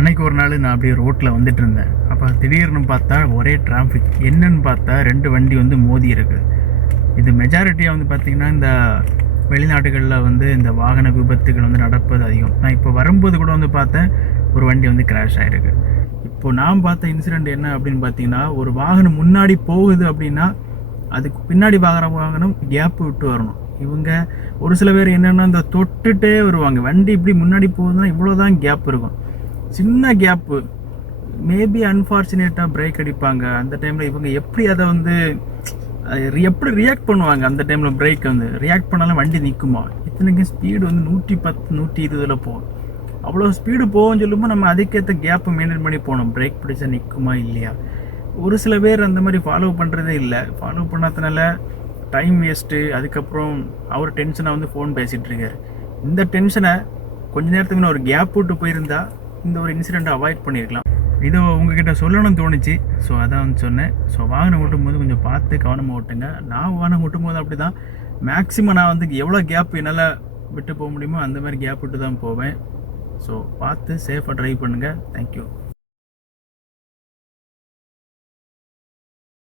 அன்னைக்கு ஒரு நாள் நான் அப்படியே ரோட்டில் வந்துட்டு இருந்தேன். அப்போ திடீர்னு பார்த்தா ஒரே டிராஃபிக். என்னன்னு பார்த்தா 2 வண்டி வந்து மோதி இருக்குது. இது மெஜாரிட்டியாக வந்து பார்த்திங்கன்னா இந்த வெளிநாடுகளில் வந்து இந்த வாகன விபத்துகள் வந்து நடப்பது அதிகம். நான் இப்போ வரும்போது கூட வந்து பார்த்தேன், ஒரு வண்டி வந்து கிராஷ் ஆகிருக்கு. இப்போது நான் பார்த்த இன்சிடெண்ட் என்ன அப்படின்னு பார்த்தீங்கன்னா, ஒரு வாகனம் முன்னாடி போகுது அப்படின்னா அதுக்கு பின்னாடி வாகனம் கேப்பு விட்டு வரணும். இவங்க ஒரு சில பேர் என்னென்னா இந்த தொட்டுட்டே வருவாங்க. வண்டி இப்படி முன்னாடி போகுதுன்னா இவ்வளோதான் கேப் இருக்கும், சின்ன கேப்பு. மேபி அன்ஃபார்ச்சுனேட்டாக பிரேக் அடிப்பாங்க. அந்த டைமில் இவங்க எப்படி அதை வந்து எப்படி ரியாக்ட் பண்ணுவாங்க? அந்த டைமில் பிரேக் வந்து ரியாக்ட் பண்ணாலும் வண்டி நிற்குமா? இத்தனைக்கும் ஸ்பீடு வந்து 110 120 போகும். அவ்வளோ ஸ்பீடு போகும்னு சொல்லும்போது நம்ம அதுக்கேற்ற கேப்பை மெயின்டைன் பண்ணி போகணும். பிரேக் பிடிச்சா நிற்குமா இல்லையா? ஒரு சில பேர் அந்த மாதிரி ஃபாலோ பண்ணுறதே இல்லை. ஃபாலோ பண்ணாதனால டைம் வேஸ்ட்டு. அதுக்கப்புறம் அவர் டென்ஷனாக வந்து ஃபோன் பேசிகிட்டு இருக்காரு. இந்த டென்ஷனை கொஞ்ச நேரத்துக்கு நான் ஒரு கேப் விட்டு போயிருந்தா இந்த ஒரு இன்சிடெண்ட்டை அவாய்ட் பண்ணியிருக்கலாம். இதை உங்ககிட்ட சொல்லணும்னு தோணுச்சு. ஸோ அதான் வந்து சொன்னேன். ஸோ வாகனம் ஓட்டும் போது கொஞ்சம் பார்த்து கவனமாக ஓட்டுங்க. நான் வாகனம் ஓட்டும் போது அப்படி தான் மேக்ஸிமம் நான் வந்து எவ்வளோ கேப் என்னால் விட்டு போக முடியுமோ அந்த மாதிரி கேப் விட்டு தான் போவேன். ஸோ பார்த்து சேஃபாக ட்ரைவ் பண்ணுங்கள். தேங்க்யூ.